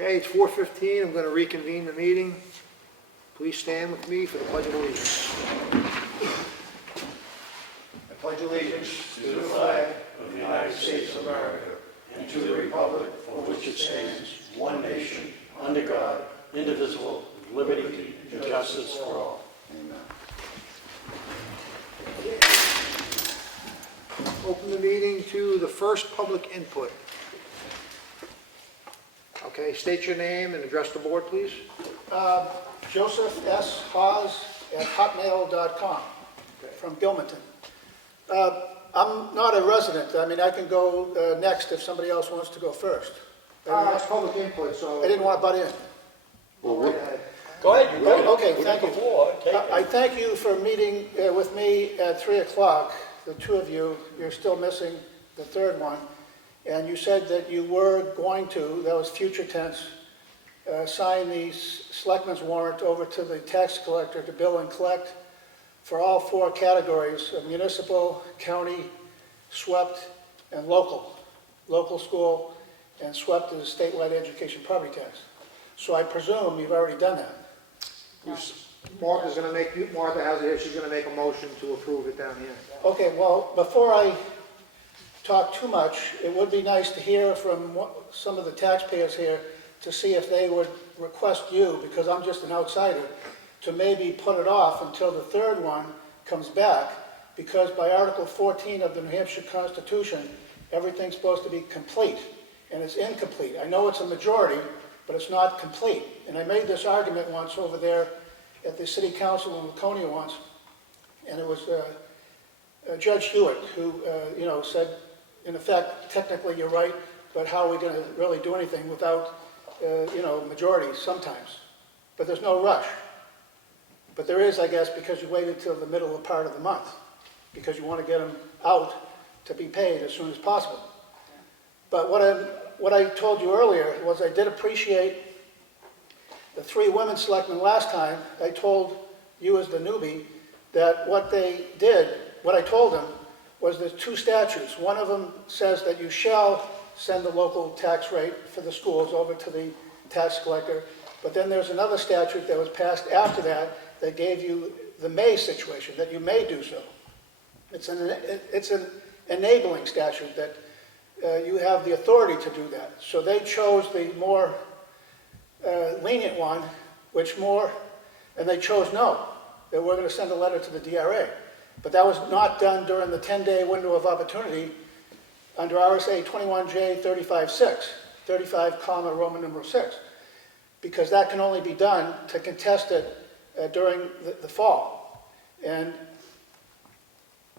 Okay, it's 4:15. I'm going to reconvene the meeting. Please stand with me for the Pledge of Allegiance. I pledge allegiance to the flag of the United States of America and to the republic for which it stands, one nation, under God, indivisible, with liberty and justice for all. Amen. Open the meeting to the first public input. Okay, state your name and address the board, please. Joseph S. Hawes at hotmail.com from Gilmanton. I'm not a resident. I mean, I can go next if somebody else wants to go first. It's public input, so... I didn't want to butt in. Right ahead. Go ahead, you got it. Okay, We thank got you. the floor. Take it. I thank you for meeting with me at 3 o'clock, the two of you. You're still missing the third one. And you said that you were going to, that was future tense, sign the Selectmen's warrant over to the tax collector to bill and collect for all four categories of municipal, county, swept, and local. Local school, and swept is statewide education property tax. So I presume you've already done that. Martha has it here, she's going to make a motion to approve it down here. Okay, well, before I talk too much, it would be nice to hear from some of the taxpayers here to see if they would request you, because I'm just an outsider, to maybe put it off until the third one comes back, because by Article 14 of the New Hampshire Constitution, everything's supposed to be complete, and it's incomplete. I know it's a majority, but it's not complete. And I made this argument once over there at the City Council in Laconia once, and it was Judge Hewitt who, said, in effect, technically you're right, but how are we going to really do anything without, majority sometimes? But there's no rush. But there is, I guess, because you waited till the middle of part of the month, because you want to get them out to be paid as soon as possible. But what I told you earlier was I did appreciate the three women selectmen last time. I told you as the newbie that what they did, what I told them, was there's two statutes. One of them says that you shall send the local tax rate for the schools over to the tax collector, but then there's another statute that was passed after that that gave you the may situation, that you may do so. It's an enabling statute that you have the authority to do that. So they chose the more lenient one, and they chose no, that we're going to send a letter to the DRA. But that was not done during the 10-day window of opportunity under RSA 21J 35.6, 35, Roman numeral 6, because that can only be done to contest it during the fall. And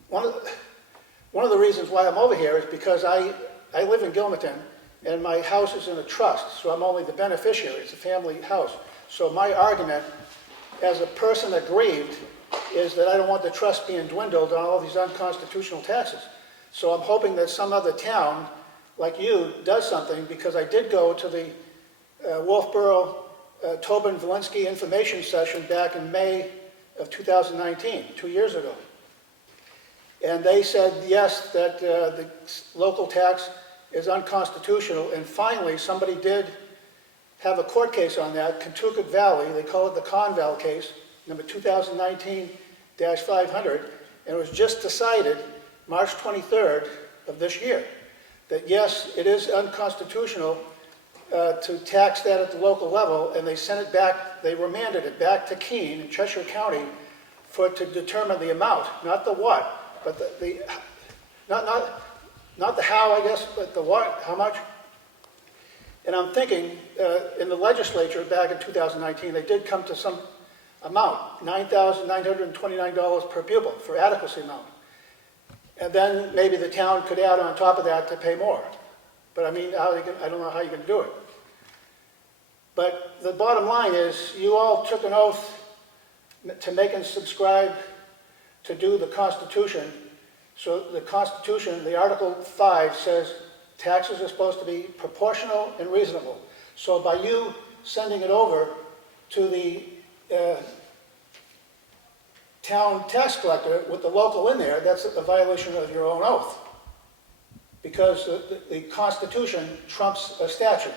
one of the reasons why I'm over here is because I live in Gilmanton, and my house is in a trust, so I'm only the beneficiary. It's a family house. So my argument as a person aggrieved is that I don't want the trust being dwindled on all these unconstitutional taxes. So I'm hoping that some other town, like you, does something, because I did go to the Wolfboro Tobin Valinsky information session back in May of 2019, 2 years ago. And they said, yes, that the local tax is unconstitutional, and finally somebody did have a court case on that, Kentucket Valley, they call it the Conval case, number 2019-500, and it was just decided March 23rd of this year, that yes, it is unconstitutional to tax that at the local level, and they sent it back, they remanded it back to Keene in Cheshire County to determine the amount, not the what, but not the how, I guess, but the what, how much. And I'm thinking, in the legislature back in 2019, they did come to some amount, $9,929 per pupil for adequacy amount. And then maybe the town could add on top of that to pay more. But I mean, I don't know how you're going to do it. But the bottom line is, you all took an oath to make and subscribe to do the Constitution. So the Constitution, the Article 5 says taxes are supposed to be proportional and reasonable. So by you sending it over to the town tax collector with the local in there, that's a violation of your own oath. Because the Constitution trumps a statute.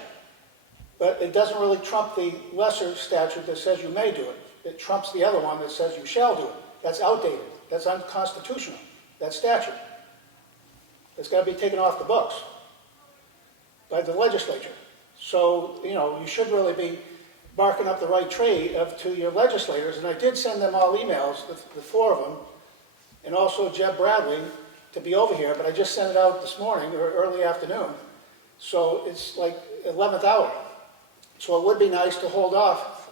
But it doesn't really trump the lesser statute that says you may do it. It trumps the other one that says you shall do it. That's outdated. That's unconstitutional. That statute. It's got to be taken off the books by the legislature. So, you should really be barking up the right tree to your legislators. And I did send them all emails, the four of them, and also Jeb Bradley, to be over here. But I just sent it out this morning or early afternoon. So it's like 11th hour. So it would be nice to hold off,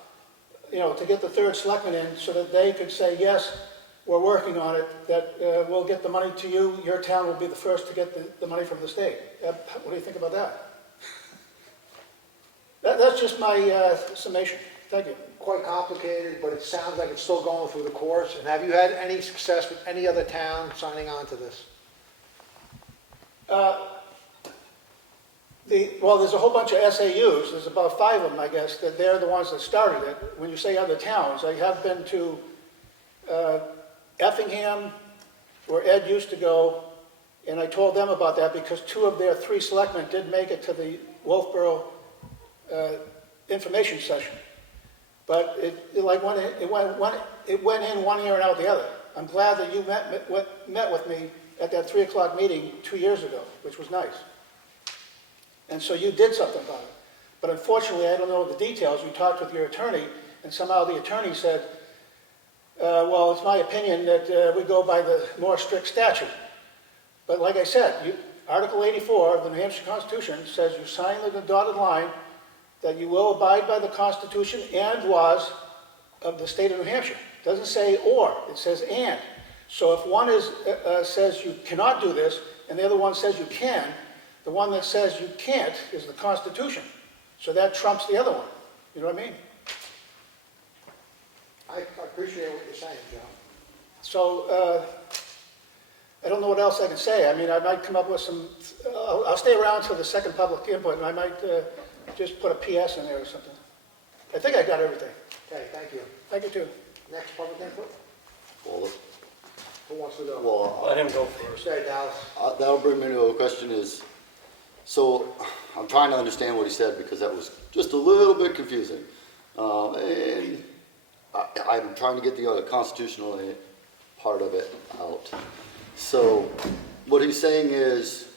to get the third selectman in so that they could say, yes, we're working on it, that we'll get the money to you. Your town will be the first to get the money from the state. What do you think about that? That's just my summation. Thank you. Quite complicated, but it sounds like it's still going through the courts. And have you had any success with any other town signing on to this? Well, there's a whole bunch of SAUs. There's about 5 of them, I guess, that they're the ones that started it. When you say other towns, I have been to Effingham, where Ed used to go, and I told them about that because 2 of their 3 selectmen did make it to the Wolfboro information session. But it went in one ear and out the other. I'm glad that you met with me at that 3 o'clock meeting 2 years ago, which was nice. And so you did something about it. But unfortunately, I don't know the details. You talked with your attorney, and somehow the attorney said, well, it's my opinion that we go by the more strict statute. But like I said, Article 84 of the New Hampshire Constitution says you sign the dotted line that you will abide by the Constitution and laws of the state of New Hampshire. It doesn't say or, it says and. So if one says you cannot do this, and the other one says you can, the one that says you can't is the Constitution. So that trumps the other one. You know what I mean? I appreciate what you're saying, Joe. So I don't know what else I can say. I mean, I might come up with some, I'll stay around till the second public input, and I might just put a PS in there or something. I think I got everything. Okay, thank you. Thank you, too. Next public input? Well, Who wants to go? well, Let him go first. Say, Dallas. that'll bring me to a question is, so I'm trying to understand what he said because that was just a little bit confusing. And I'm trying to get the constitutional part of it out. So what he's saying is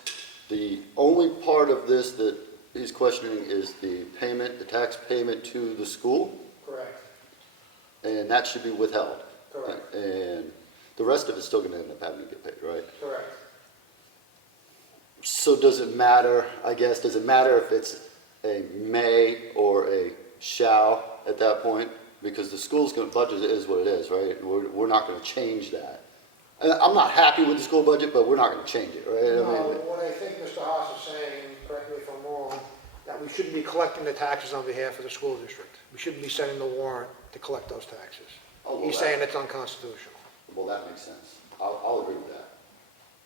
the only part of this that he's questioning is the payment, the tax payment to the school, Correct. and that should be withheld. Correct. And the rest of it's still going to end up having to get paid, right? Correct. So does it matter, I guess, does it matter if it's a may or a shall at that point? Because the school's budget is what it is, right? We're not going to change that. And I'm not happy with the school budget, but we're not going to change it, right? No, what I think Mr. Haas is saying, correct me if I'm wrong, that we shouldn't be collecting the taxes on behalf of the school district. We shouldn't be sending the warrant to collect those taxes. Oh, well, He's saying it's unconstitutional. Well, that makes sense. I'll agree with that.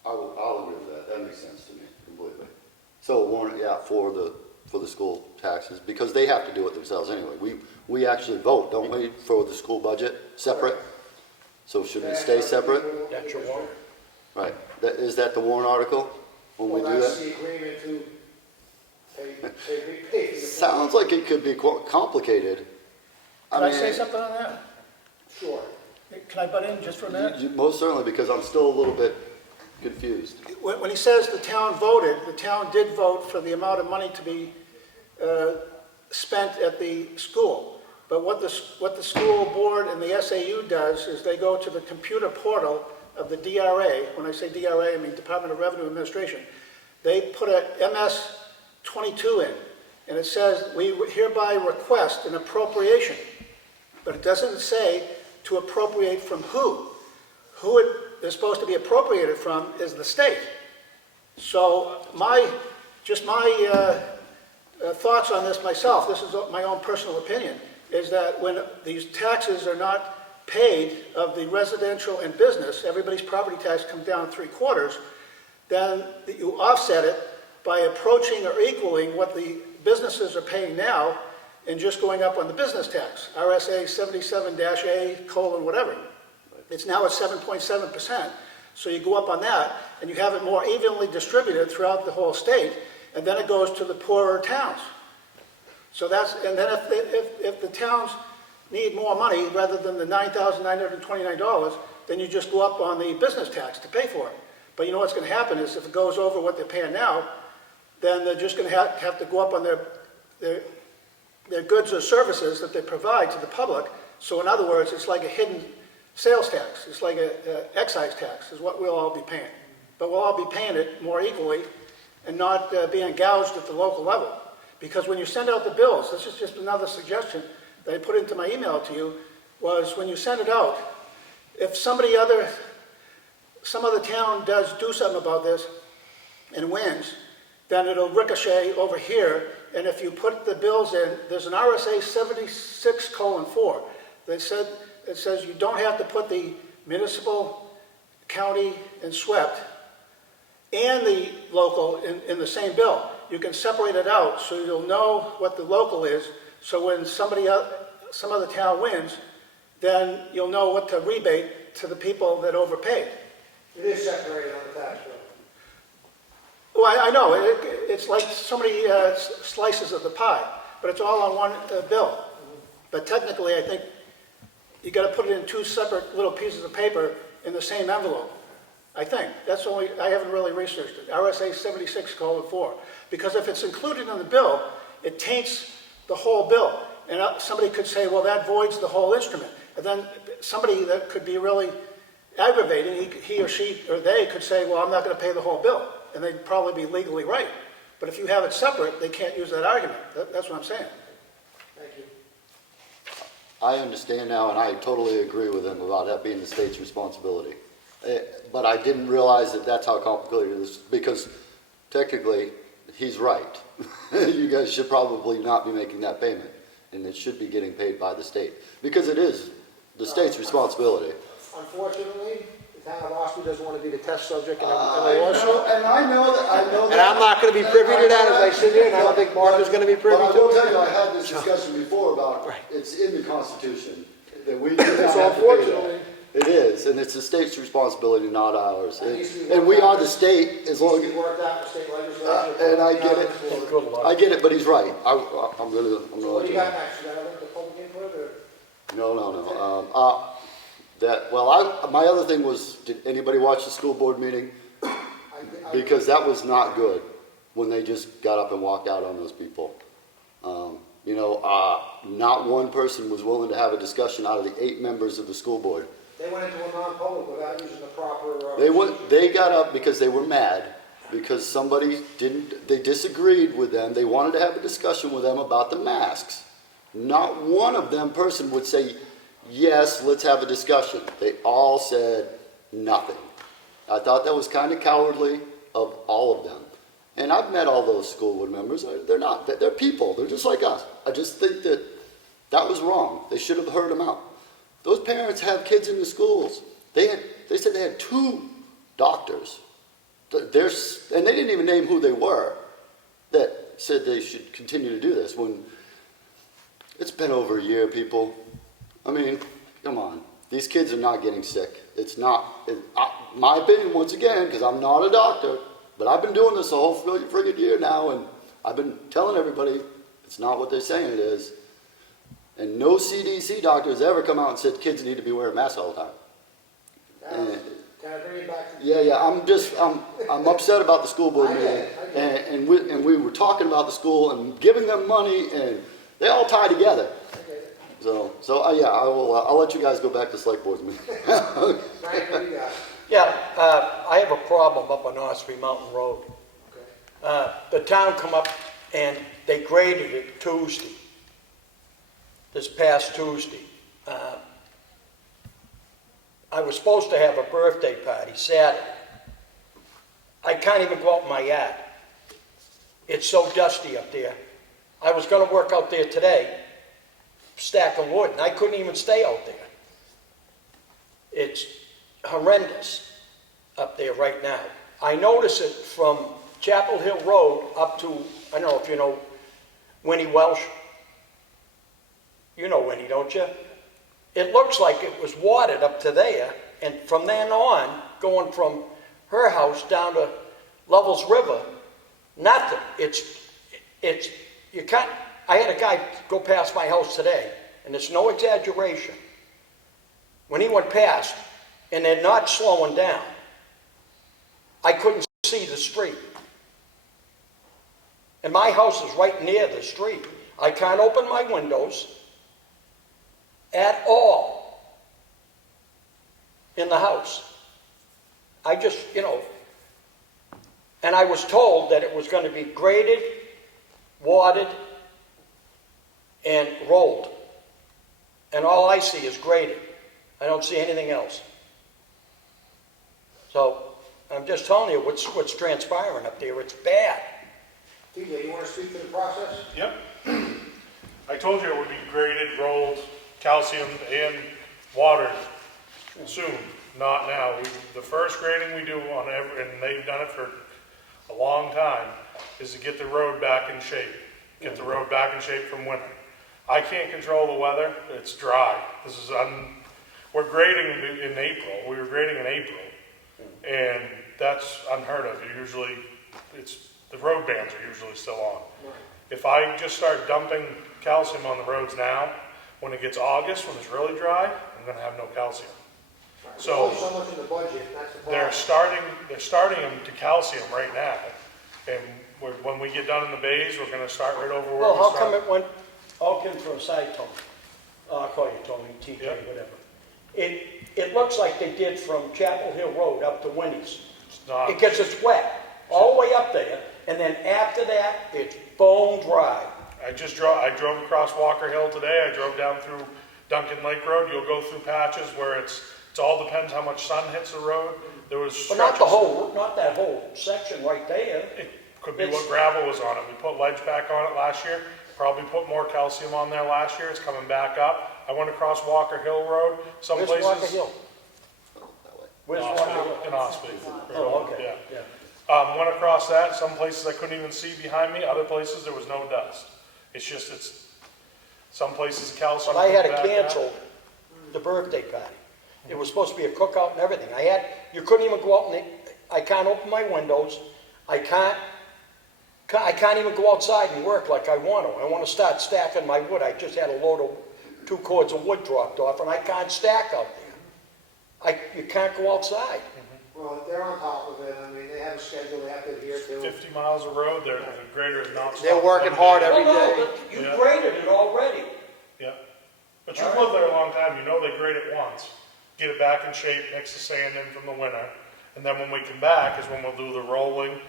I'll agree with that. That makes sense to me completely. So warrant, yeah, for the school taxes, because they have to do it themselves anyway. We actually vote, don't we, for the school budget separate? So should it stay separate? That's your warrant. Right. Is that the warrant article when we do Well, that's that? the agreement to pay. Sounds like it could be complicated. Can I say something on that? Sure. Can I butt in just for a minute? Most certainly, because I'm still a little bit confused. When he says the town voted, the town did vote for the amount of money to be spent at the school. But what the school board and the SAU does is they go to the computer portal of the DRA. When I say DRA, I mean Department of Revenue Administration. They put a MS-22 in, and it says, we hereby request an appropriation. But it doesn't say to appropriate from who. Who it is supposed to be appropriated from is the state. So my thoughts on this myself, this is my own personal opinion, is that when these taxes are not paid of the residential and business, everybody's property tax comes down 3/4, then you offset it by approaching or equaling what the businesses are paying now and just going up on the business tax, RSA 77-A, whatever. It's now at 7.7%, so you go up on that, and you have it more evenly distributed throughout the whole state, and then it goes to the poorer towns. So that's, and then if the towns need more money rather than the $9,929, then you just go up on the business tax to pay for it. But you know what's going to happen is if it goes over what they're paying now, then they're just going to have to go up on their goods or services that they provide to the public. So in other words, it's like a hidden sales tax. It's like an excise tax is what we'll all be paying. But we'll all be paying it more equally and not being gouged at the local level. Because when you send out the bills, this is just another suggestion that I put into my email to you, was when you send it out, if some other town does do something about this and wins, then it'll ricochet over here, and if you put the bills in, there's an RSA 76:4 that says you don't have to put the municipal, county, and swept and the local in the same bill. You can separate it out so you'll know what the local is, so when some other town wins, then you'll know what to rebate to the people that overpaid. It is separated on the tax bill. Well, I know, it's like so many slices of the pie, but it's all on one bill. But technically, I think you got to put it in two separate little pieces of paper in the same envelope. I think. That's only, I haven't really researched it. RSA 76:4. Because if it's included in the bill, it taints the whole bill. And somebody could say, well, that voids the whole instrument. And then somebody that could be really aggravating, he or she or they could say, well, I'm not going to pay the whole bill. And they'd probably be legally right. But if you have it separate, they can't use that argument. That's what I'm saying. Thank you. I understand now, and I totally agree with him about that being the state's responsibility. But I didn't realize that that's how complicated it is, because technically, he's right. You guys should probably not be making that payment, and it should be getting paid by the state, because it is the state's responsibility. Unfortunately, the town of Ossipee doesn't want to be the test subject in a I lawsuit. know that. And I'm not going to be privy to that as I sit here, and I don't think Martha's going to be privy But I will to tell it. you, I had this discussion before about, it's in the Constitution, that we do not So have to pay that. unfortunately, It is, and it's the state's responsibility, not ours. That needs to be And we worked are out. the state, as long needs to as, be worked out in the state legislature. and I get it. Good luck. I get it, but he's right. I'm gonna So what let do you you know. got next? You got a link to public input, or? No. My other thing was, did anybody watch the school board meeting? Because that was not good, when they just got up and walked out on those people. Not one person was willing to have a discussion out of the 8 members of the school board. They went into a non-public without using the proper. They got up because they were mad, because they disagreed with them. They wanted to have a discussion with them about the masks. Not one of them person would say, yes, let's have a discussion. They all said nothing. I thought that was kind of cowardly of all of them. And I've met all those school board members. They're people. They're just like us. I just think that was wrong. They should have heard them out. Those parents have kids in the schools. They said they had 2 doctors. And they didn't even name who they were that said they should continue to do this when it's been over a year, people. I mean, come on. These kids are not getting sick. It's not, my opinion, once again, because I'm not a doctor, but I've been doing this a whole friggin' year now, and I've been telling everybody it's not what they're saying it is. And no CDC doctor has ever come out and said kids need to be wearing masks all the time. Can I bring it back to? Yeah, I'm upset about the school board I get meeting. it. And we were talking about the school and giving them money, and they all tie together. I'll let you guys go back to select board's meeting. Frank, what do you got? Yeah, I have a problem up on Ossipee Mountain Road. Okay. The town come up and they graded it Tuesday, this past Tuesday. I was supposed to have a birthday party Saturday. I can't even go out in my yard. It's so dusty up there. I was going to work out there today, stacking wood, and I couldn't even stay out there. It's horrendous up there right now. I notice it from Chapel Hill Road up to, I don't know if you know Winnie Welsh. You know Winnie, don't you? It looks like it was watered up to there, and from then on, going from her house down to Lovell's River, nothing. You can't I had a guy go past my house today, and it's no exaggeration. When he went past, and they're not slowing down, I couldn't see the street. And my house is right near the street. I can't open my windows at all in the house. I just, and I was told that it was going to be graded, watered, and rolled. And all I see is graded. I don't see anything else. So I'm just telling you what's transpiring up there. It's bad. TJ, you want to speak to the process? Yep. I told you it would be graded, rolled, calciumed, and watered soon, not now. The first grading we do on and they've done it for a long time, is to get the road back in shape. Get the road back in shape from winter. I can't control the weather. It's dry. We're grading in April. We were grading in April, and that's unheard of. The road bands are usually still on. If I just start dumping calcium on the roads now, when it gets August, when it's really dry, I'm going to have no calcium. There's So only so much in the budget, that's the problem. they're starting them to calcium right now, and when we get done in the bays, we're going to start right over where Well, we how started. come it went, all came from a side Tony? I'll call you Tony, TJ, Yeah. whatever. It looks like they did from Chapel Hill Road up to Winnie's. It's not. It gets its wet all the way up there, and then after that, it's bone dry. I drove across Walker Hill today. I drove down through Duncan Lake Road. You'll go through patches where it all depends how much sun hits the road. There was But not stretches. not that whole section right there. It could be what gravel was on it. We put ledge back on it last year. Probably put more calcium on there last year. It's coming back up. I went across Walker Hill Road. Some Where's places. Walker Hill? Where's Walker Hill? In Ossipee. Oh, okay, Yeah. yeah. Went across that. Some places I couldn't even see behind me. Other places there was no dust. Some places calcium. But I had to comes back cancel the birthday party. It was supposed to be a cookout and everything. You couldn't even go out I can't open my windows. I can't even go outside and work like I want to. I want to start stacking my wood. I just had a load of 2 cords of wood dropped off, and I can't stack out there. You can't go outside. Well, they're on top of it, I mean, they have a schedule they have to adhere to. 50 miles of road, the grader is not. They're working hard every No, day. but you Yeah. graded it already. Yeah. But you've lived there a long time, you know they grade it once, get it back in shape, mix the sand in from the winter, and then when we come back is when we'll do the rolling.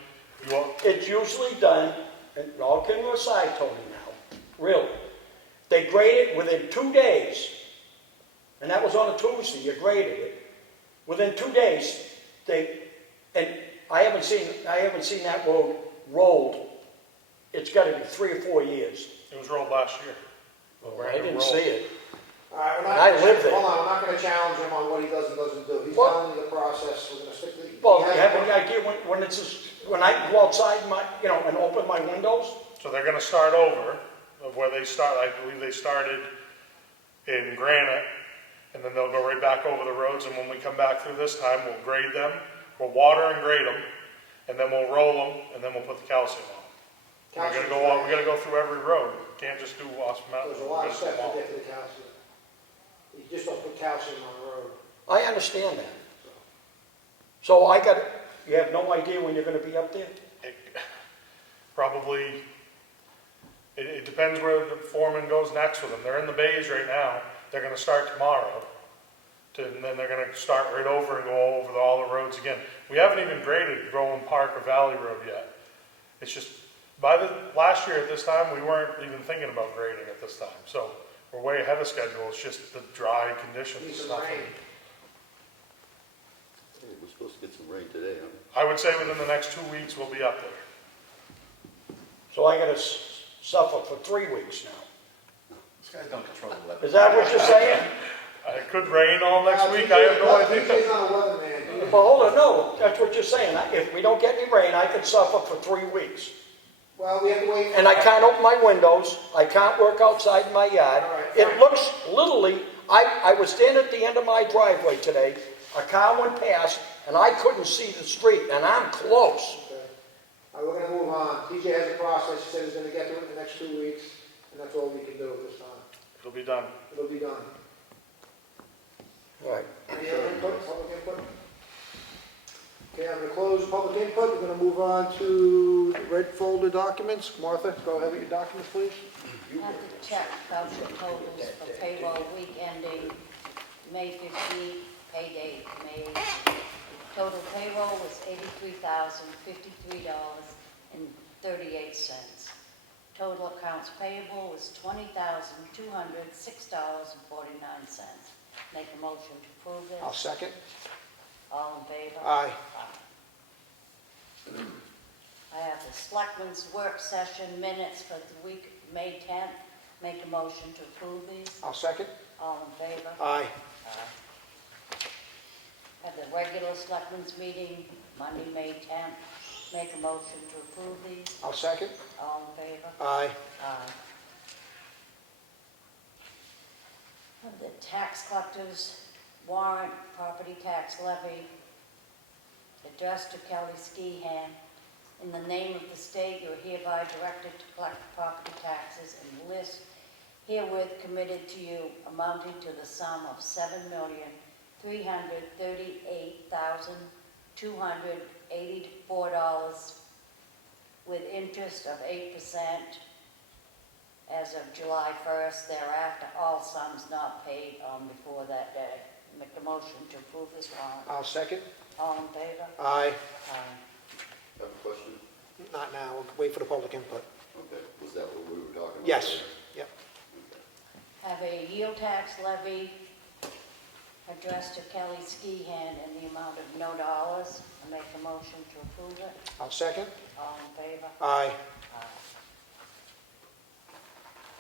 It's usually done, and all kidding aside, Tony, now, really. They grade it within 2 days, and that was on a Tuesday, you graded it. Within 2 days, and I haven't seen that road rolled. It's got to be 3 or 4 years. It was rolled last year. I didn't see it. All right, And I live there. Hold on, I'm not gonna challenge him on what he does and doesn't do. He's What? telling you the process, we're gonna stick to. Well, do you have any idea when I go outside and open my windows? So they're gonna start over of where they start, I believe they started in Granite, and then they'll go right back over the roads, and when we come back through this time, we'll grade them, we'll water and grade them, and then we'll roll them, and then we'll put the calcium on. We gotta go through every road, can't just do Wasp Mountain. There's a lot of steps to get to the calcium. You just don't put calcium on the road. I understand that. So you have no idea when you're going to be up there? Probably, it depends where the foreman goes next with them. They're in the bays right now. They're gonna start tomorrow. And then they're gonna start right over and go over all the roads again. We haven't even graded Roland Park or Valley Road yet. It's just, last year at this time, we weren't even thinking about grading at this time. So we're way ahead of schedule. It's just the dry conditions. Need It's some nothing. rain. Hey, we're supposed to get some rain today, aren't I would say within the next 2 weeks, we'll be up there. So I got to suffer for 3 weeks now. These guys don't control the weather. Is that what you're saying? It could rain all next week. I have no idea. TJ's not a weatherman. Well, hold on, no, that's what you're saying. If we don't get any rain, I can suffer for 3 weeks. Well, we have to wait. And I can't open my windows, I can't work outside in my yard. All right, It fine. looks literally, I was standing at the end of my driveway today, a car went past, and I couldn't see the street, and I'm close. Okay. All right, we're gonna move on. TJ has a process, he said he's gonna get to it in the next 2 weeks. and that's all we can do at this time. It'll be done. It'll be done. Right. Any other input, public input? Okay, I'm gonna close public input, we're gonna move on to the red folder documents. Martha, go ahead with your documents, please. Have to check voucher totals for payroll week ending May 15th, pay date May 18th. Total payroll was $83,053.38. Total accounts payable was $20,206.49. Make a motion to approve I'll this. second. All in favor? Aye. I have the Selectmen's work session minutes for the week, May 10th. Make a motion to approve these. I'll second. All in favor? Aye. Have the regular Selectmen's meeting, Monday, May 10th. Make a motion to approve these. I'll second. All in favor? Aye. Aye. Have the tax collectors warrant, property tax levy, addressed to Kelly Skihan. In the name of the state, you are hereby directed to collect property taxes and list herewith committed to you amounting to the sum of $7,338,284 with interest of 8% as of July 1st. Thereafter, all sums not paid on before that day. Make a motion to approve this warrant. I'll second. All in favor? Aye. Aye. Have a question? Not now, we'll wait for the public input. Okay, was that what we were talking about? Yes. Yep. Have a yield tax levy addressed to Kelly Skihan in the amount of $0. I make a motion to approve it. I'll second. All in favor? Aye.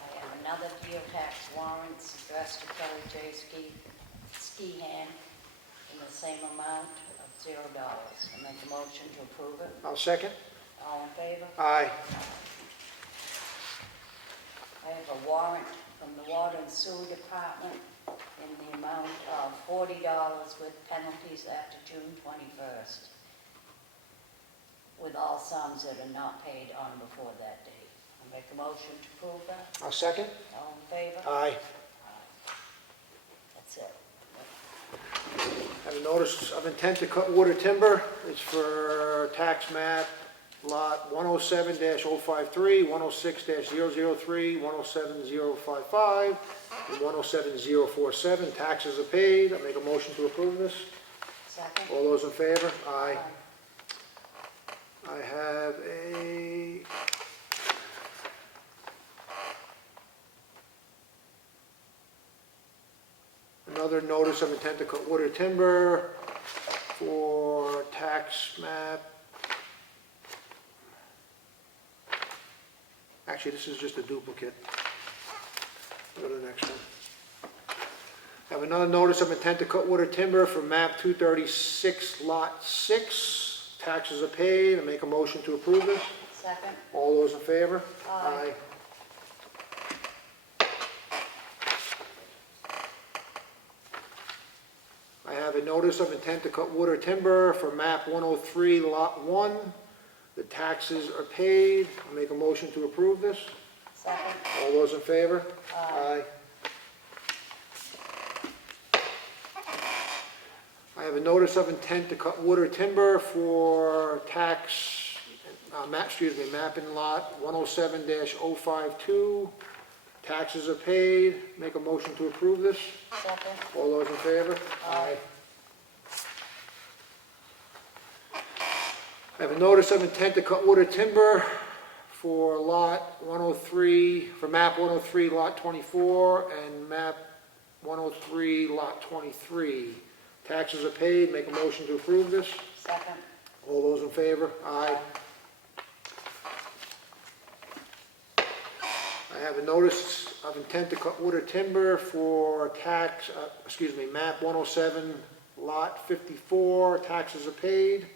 I have another yield tax warrants addressed to Kelly J. Skihan in the same amount of $0. I make a motion to approve it. I'll second. All in favor? Aye. I have a warrant from the Water and Sewer Department in the amount of $40 with penalties after June 21st, with all sums that are not paid on before that date. I make a motion to approve that. I'll second. All in favor? Aye. That's it. Have a notice of intent to cut water timber. It's for tax map lot 107-053, 106-003, 107-055, and 107-047. Taxes are paid. I make a motion to approve this. Second? All those in favor? Aye. I have another notice of intent to cut water timber for tax map. Actually, this is just a duplicate. Go to the next one. I have another notice of intent to cut water timber for map 236, lot 6. Taxes are paid. I make a motion to approve this. Second? All those in favor? Aye. I have a notice of intent to cut wood or timber for map 103, lot 1. The taxes are paid. I make a motion to approve this. Second? All those in favor? Aye. I have a notice of intent to cut wood or timber for tax, map and lot 107-052. Taxes are paid. Make a motion to approve this. Second? All those in favor? Aye. I have a notice of intent to cut wood or timber for lot 103, for map 103, lot 24, and map 103, lot 23. Taxes are paid. Make a motion to approve this. Second? All those in favor? Aye. I have a notice of intent to cut wood or timber for map 107, lot 54. Taxes are paid.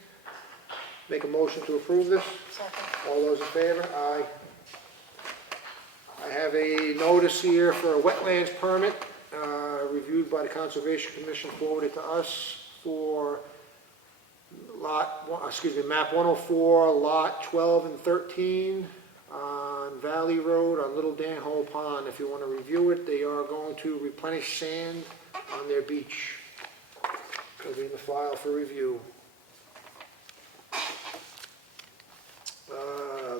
Make a motion to approve this. Second? All those in favor? Aye. I have a notice here for a wetlands permit, reviewed by the Conservation Commission, forwarded to us for map 104, lot 12 and 13. on Valley Road on Little Danhole Pond. If you want to review it, they are going to replenish sand on their beach. It'll be in the file for review.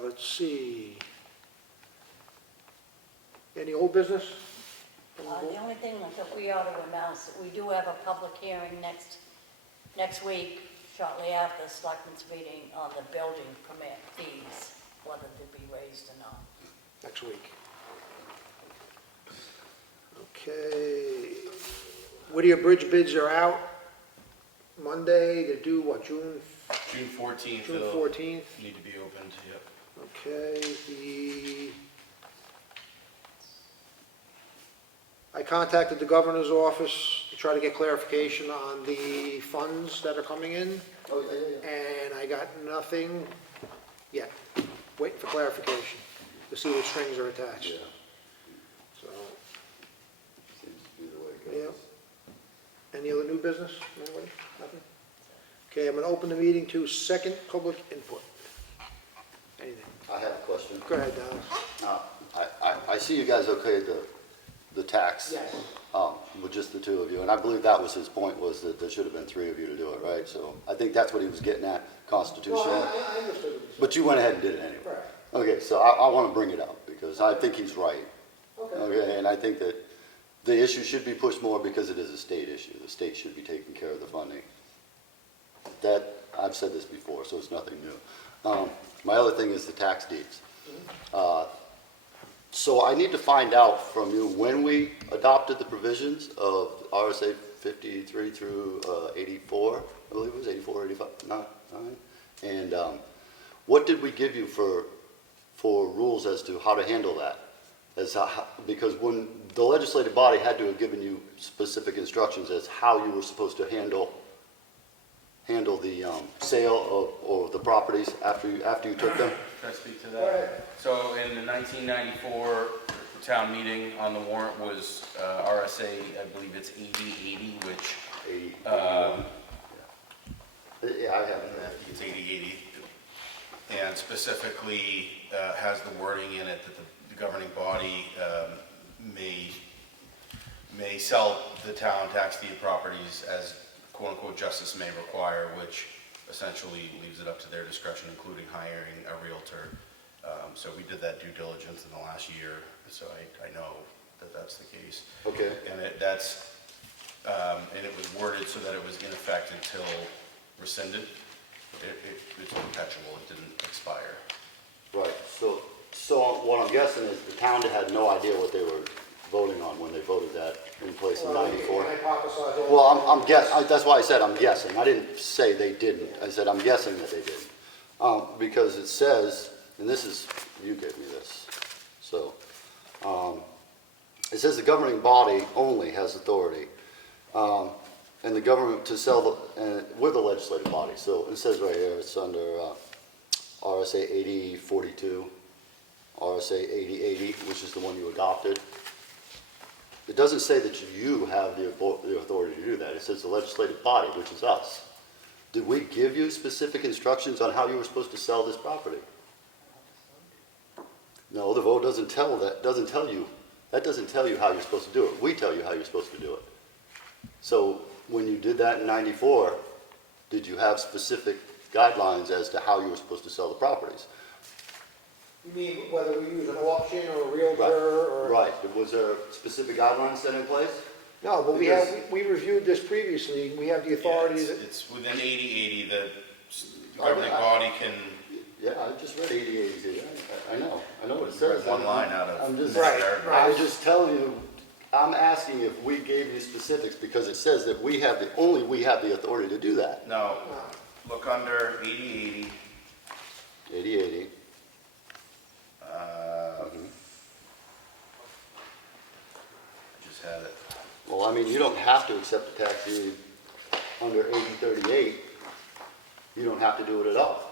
Let's see. Any old business? The only thing that we ought to announce, that we do have a public hearing next week, shortly after the Selectmen's meeting, on the building permit fees, whether they be raised or not. Next week. Okay. Whittier Bridge bids are out. Monday, they're due, what, June June 14th. June they'll 14th? Need to be opened, yep. Okay, I contacted the governor's office to try to get clarification on the funds that are coming in, Oh, yeah. and I got nothing yet. Waiting for clarification to see what strings are attached. Yeah, So, seems to be the way it yeah. goes. Any other new business? Anybody? Nothing? Okay, I'm gonna open the meeting to second public input. Anything? I have a question. Go ahead, Dallas. I see you guys okayed the tax. Yes. With just the two of you, and I believe that was his point, was that there should have been three of you to do it, right? So I think that's what he was getting at, constitutionally. I understood. But you went ahead and did it anyway. Correct. Okay, so I want to bring it up, because I think he's right. Okay, and I think that the issue should be pushed more because it is a state issue. The state should be taking care of the funding. That, I've said this before, so it's nothing new. My other thing is the tax deeds. So I need to find out from you when we adopted the provisions of RSA 53 through 84, I believe it was 84, 85, 9, and what did we give you for rules as to how to handle that? Because when the legislative body had to have given you specific instructions as how you were supposed to handle the sale of the properties after you took them. Can I speak to that? So in the 1994 town meeting, on the warrant was RSA, I believe it's 8080, which, Yeah, I have it. I think it's 8080, and specifically has the wording in it that the governing body may sell the town tax deed properties as quote-unquote justice may require, which essentially leaves it up to their discretion, including hiring a realtor. So we did that due diligence in the last year, so I know that that's the case. Okay. And and it was worded so that it was in effect until rescinded. It's perpetual, it didn't expire. Right, so what I'm guessing is the town had no idea what they were voting on when they voted that in place in 94. Well, I'm guessing, that's why I said I'm guessing. I didn't say they didn't. I said I'm guessing that they didn't. Because it says, and this is, you gave me this, so, it says the governing body only has authority, and the government to sell we're the legislative body. So it says right here, it's under RSA 8042, RSA 8080, which is the one you adopted. It doesn't say that you have the authority to do that. It says the legislative body, which is us. Did we give you specific instructions on how you were supposed to sell this property? No, the vote doesn't tell that. Doesn't tell you. That doesn't tell you how you're supposed to do it. We tell you how you're supposed to do it. So when you did that in 94, did you have specific guidelines as to how you were supposed to sell the properties? You mean whether we use an auction or a realtor or? Right. Was there specific guidelines set in place? No, but we reviewed this previously. We have the authority Yeah, that. it's within 8080 that the governing body can. Yeah, I just read 8080. I know what it Read says. one line out of I'm just, Right, I'm just telling you, I'm asking if we gave you specifics because it says that we have the authority to do that. No, look under 8080. 8080. Just had it. Well, I mean, you don't have to accept the tax deed under 8038. You don't have to do it at all.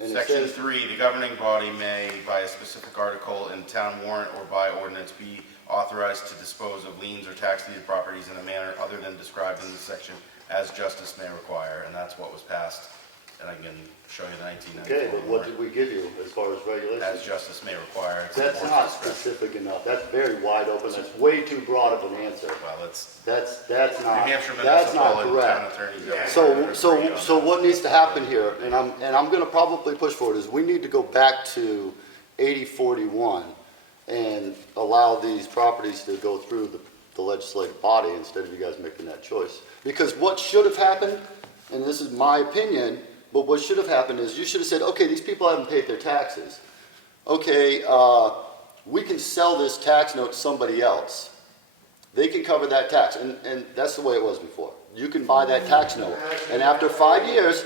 And it Section says, 3, the governing body may, by a specific article in town warrant or by ordinance, be authorized to dispose of liens or tax deed properties in a manner other than described in this section as justice may require, and that's what was passed and I can show you the 1994. Okay, but what did we give you as far as As regulations? justice may require. It's the That's board's not discretion. specific enough. That's very wide open. That's way too broad of an answer. Well, it's That's New not, Hampshire that's not municipal and town correct. attorney. So what needs to happen here, and I'm gonna probably push for it, is we need to go back to 8041 and allow these properties to go through the legislative body instead of you guys making that choice. Because what should have happened, and this is my opinion, but what should have happened is you should have said, okay, these people haven't paid their taxes. Okay, we can sell this tax note to somebody else. They can cover that tax, and that's the way it was before. You can buy that tax note, and after 5 years,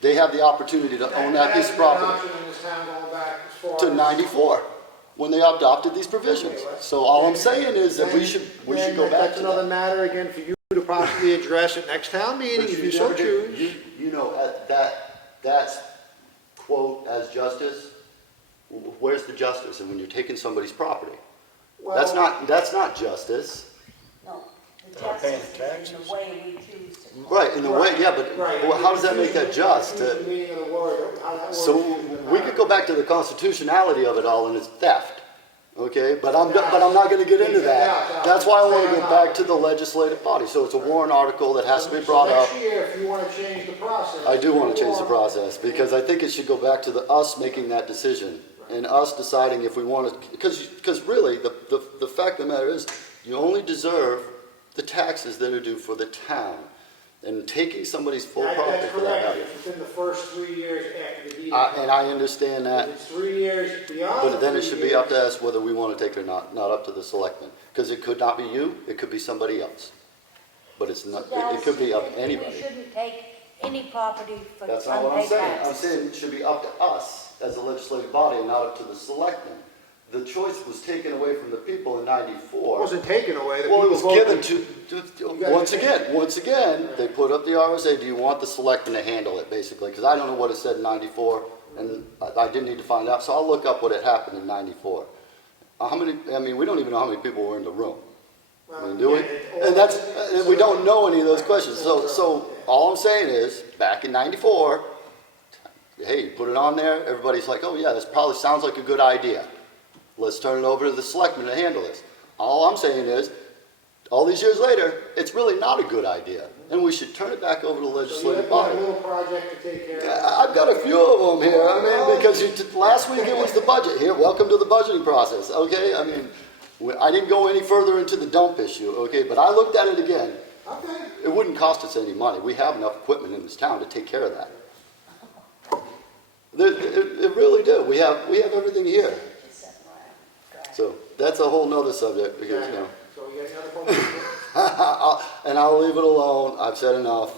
they have the opportunity to own that piece of property to 94, when they adopted these provisions. So all I'm saying is that we should go back That's to another that. matter, again, for you to possibly address at next town meeting, But if you so never did- choose. You know, that's quote, as justice, where's the justice? And when you're taking somebody's property, that's not justice. No, the They're not paying justice is in taxes. the way we choose to. Right, in a way, yeah, but how does that make that just? The meaning of the word, how that So word is used in the we could go back to the constitutionality of it all, and it's theft, okay? But I'm not gonna get into that. That's why I wanna go back to the legislative body. So it's a warrant article that has to be brought up. Next year, if you want to change the process. I do want to change the process, because I think it should go back to us making that decision, and us deciding if we want to, because really, the fact of the matter is, you only deserve the taxes that are due for the town, and taking somebody's full property That's for that correct, value. if within the first 3 years after the deed. And I understand that, If it's 3 years beyond. but then it the should 3 be up to years, us whether we want to take it or not up to the selectmen, because it could not be you, it could be somebody else. But it's not, it could be up to We anybody. shouldn't take any property for That's not what I'm unpaid saying. I'm taxes. saying it should be up to us as a legislative body and not up to the selectmen. The choice was taken away from the people in It '94. wasn't taken away. the Well, it people was voted. given to, gotta once again, they put up the RSA, do you want the selectmen to handle it, basically? Because I don't know what it said in '94, and I didn't need to find out, so I'll look up what had happened in '94. We don't even know how many people were in the room. Do we? And we don't know any of those questions. So all I'm saying is, back in '94, hey, you put it on there, everybody's like, oh yeah, this probably sounds like a good idea. Let's turn it over to the selectmen to handle this. All I'm saying is, all these years later, it's really not a good idea. And we should turn it back over to the So you legislative have got a body. little project to take care of. I've got a few of them here, because last week it was the budget. Here, welcome to the budgeting process, okay? I didn't go any further into the dump issue, okay? But I looked at it again. Okay. It wouldn't cost us any money. We have enough equipment in this town to take care of that. It really do. We have everything here. Just sitting around. So that's a whole nother subject, because, So you got another public hearing? and I'll leave it alone. I've said enough.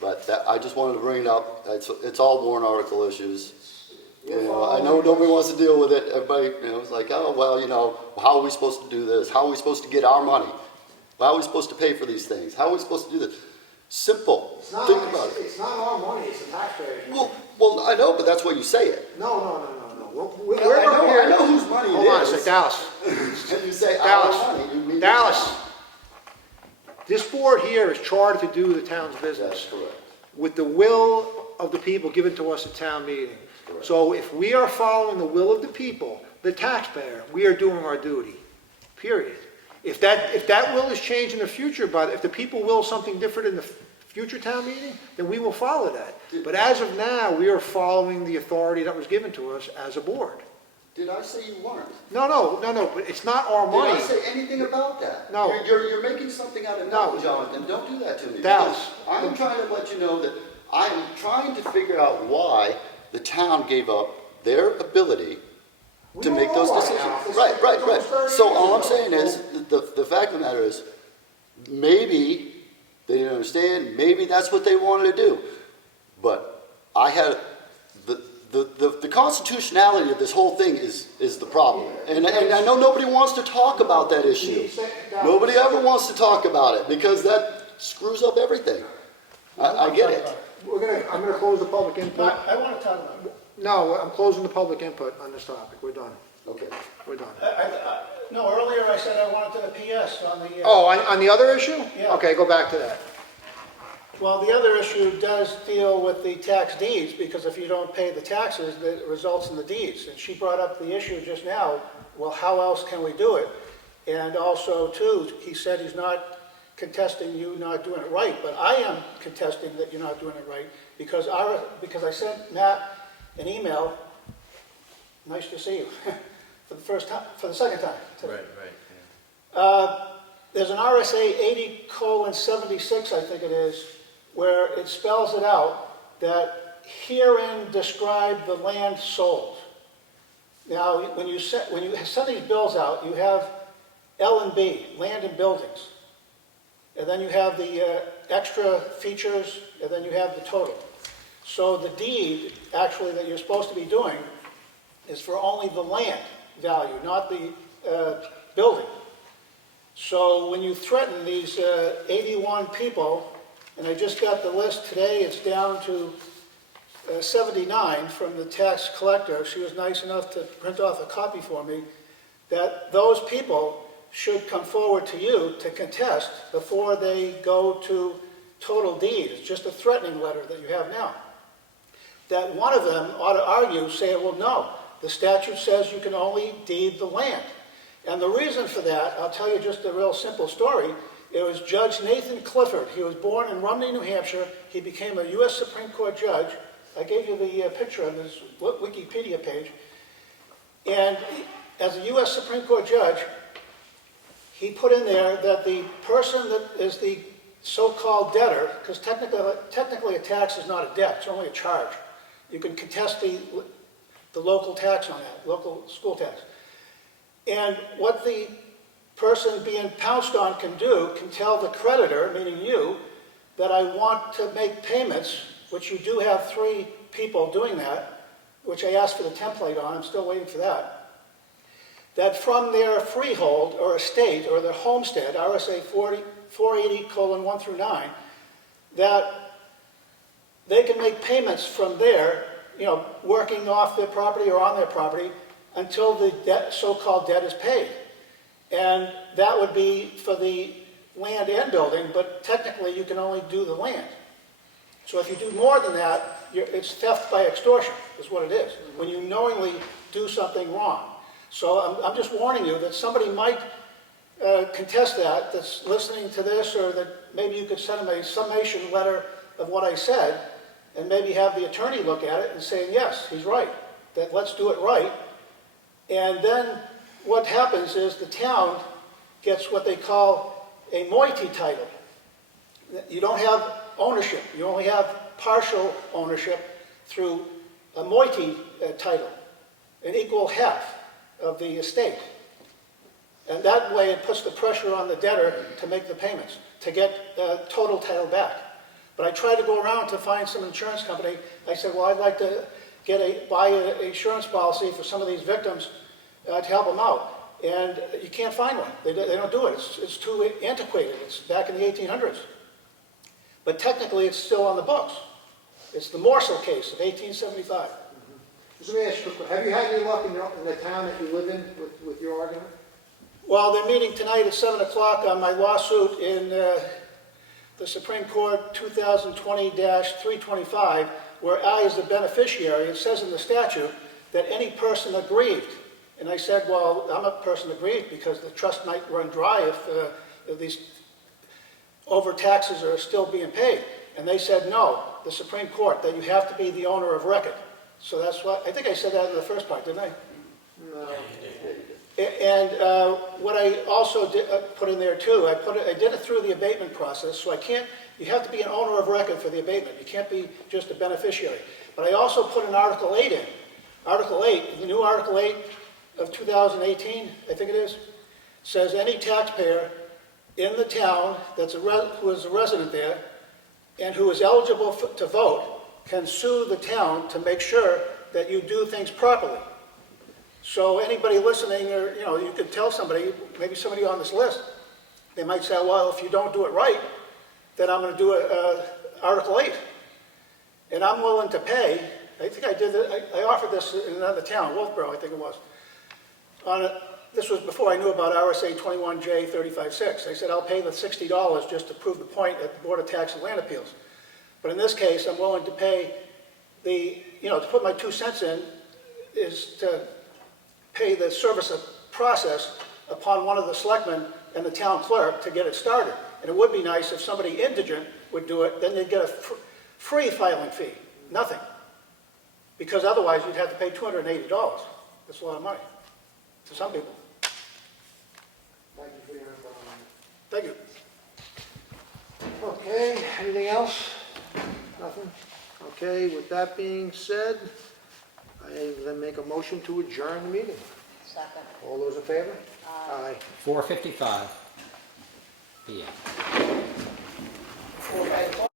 But I just wanted to bring it up. It's all warrant article issues. I know nobody wants to deal with it. Everybody, is like, oh, well, how are we supposed to do this? How are we supposed to get our money? How are we supposed to pay for these things? How are we supposed to do this? Simple. Think about it. It's not our money, it's the taxpayers' money. Well, I know, but that's why you say it. No. We're I know whose money it is. Hold on a sec, Dallas. And you say our Dallas. money, you mean Dallas. This board here is chartered to do the town's That's business correct. with the will of the people given to us at town meeting. Correct. So if we are following the will of the people, the taxpayer, we are doing our duty, period. If that will is changed in the future, but if the people will something different in the future town meeting, then we will follow that. But as of now, we are following the authority that was given to us as a board. Did I say you weren't? No, but it's not our Did money. I say anything about that? No. You're making something out of No. nothing, Jonathan. Don't do that to me. Dallas. Because I'm trying to let you know that I'm trying to figure out why the town gave up their ability We to don't make know those why, decisions. Dallas. Right. It's almost 30 So years all I'm ago. saying is, the fact of the matter is, maybe they didn't understand, maybe that's what they wanted to do. But I had, the constitutionality of this whole thing is the problem. And I know nobody wants to talk about that issue. Nobody ever wants to talk about it, because that screws up everything. I get it. I'm gonna close the public input. I want to talk about it. No, I'm closing the public input on this topic. We're done. Okay. We're done. No, earlier I said I wanted to the PS on the. Oh, on the other issue? Yeah. Okay, go back to that. Well, the other issue does deal with the tax deeds, because if you don't pay the taxes, it results in the deeds. And she brought up the issue just now, well, how else can we do it? And also, too, he said he's not contesting you not doing it right, but I am contesting that you're not doing it right, because I sent Matt an email, nice to see you, for the second time. Right, right. There's an RSA 80:76, I think it is, where it spells it out that herein describe the land sold. Now, when you send these bills out, you have L and B, land and buildings. And then you have the extra features, and then you have the total. So the deed, actually, that you're supposed to be doing is for only the land value, not the building. So when you threaten these 81 people, and I just got the list today, it's down to 79 from the tax collector. She was nice enough to print off a copy for me, that those people should come forward to you to contest before they go to total deed. It's just a threatening letter that you have now. That one of them ought to argue, say, well, no, the statute says you can only deed the land. And the reason for that, I'll tell you just a real simple story. It was Judge Nathan Clifford. He was born in Rumney, New Hampshire. He became a U.S. Supreme Court judge. I gave you the picture on his Wikipedia page. And as a U.S. Supreme Court judge, he put in there that the person that is the so-called debtor, because technically a tax is not a debt, it's only a charge. You can contest the local tax on that, local school tax. And what the person being pounced on can do, can tell the creditor, meaning you, that I want to make payments, which you do have 3 people doing that, which I asked for the template on, I'm still waiting for that, that from their freehold or estate or their homestead, RSA 480:1 through 9, that they can make payments from there, working off their property or on their property until the so-called debt is paid. And that would be for the land and building, but technically you can only do the land. So if you do more than that, it's theft by extortion, is what it is, when you knowingly do something wrong. So I'm just warning you that somebody might contest that's listening to this, or that maybe you could send them a summation letter of what I said, and maybe have the attorney look at it and say, yes, he's right, that let's do it right. And then what happens is the town gets what they call a moiety title. You don't have ownership, you only have partial ownership through a moiety title, an equal half of the estate. And that way it puts the pressure on the debtor to make the payments, to get total title back. But I tried to go around to find some insurance company. I said, well, I'd like to buy an insurance policy for some of these victims to help them out. And you can't find one. They don't do it. It's too antiquated. It's back in the 1800s. But technically it's still on the books. It's the Morsel case of 1875. Just let me ask you a quick, have you had any luck in the town that you live in with your argument? Well, they're meeting tonight at 7 o'clock on my lawsuit in the Supreme Court 2020-325, where I, as the beneficiary, it says in the statute that any person aggrieved. And I said, well, I'm a person aggrieved because the trust might run dry if these overtaxes are still being paid. And they said, no, the Supreme Court, that you have to be the owner of record. So that's why, I think I said that in the first part, didn't I? No. And what I also put in there too, I did it through the abatement process, so you have to be an owner of record for the abatement. You can't be just a beneficiary. But I also put an Article 8 in. Article 8, the new Article 8 of 2018, I think it is, says any taxpayer in the town who is a resident there and who is eligible to vote can sue the town to make sure that you do things properly. So anybody listening, or you could tell somebody, maybe somebody on this list, they might say, well, if you don't do it right, then I'm going to do Article 8. And I'm willing to pay. I think I did it, I offered this in another town, Wolfboro, I think it was. This was before I knew about RSA 21J 35.6. I said, I'll pay the $60 just to prove the point at the Board of Tax and Land Appeals. But in this case, I'm willing to pay the, to put my 2 cents in is to pay the service of process upon one of the selectmen and the town clerk to get it started. And it would be nice if somebody indigent would do it, then they'd get a free filing fee, nothing. Because otherwise, you'd have to pay $280. That's a lot of money to some people. Thank you for your input on that. Thank you. Okay, anything else? Nothing? Okay, with that being said, I then make a motion to adjourn the meeting. Second. All those in favor? Aye. 4:55 p.m.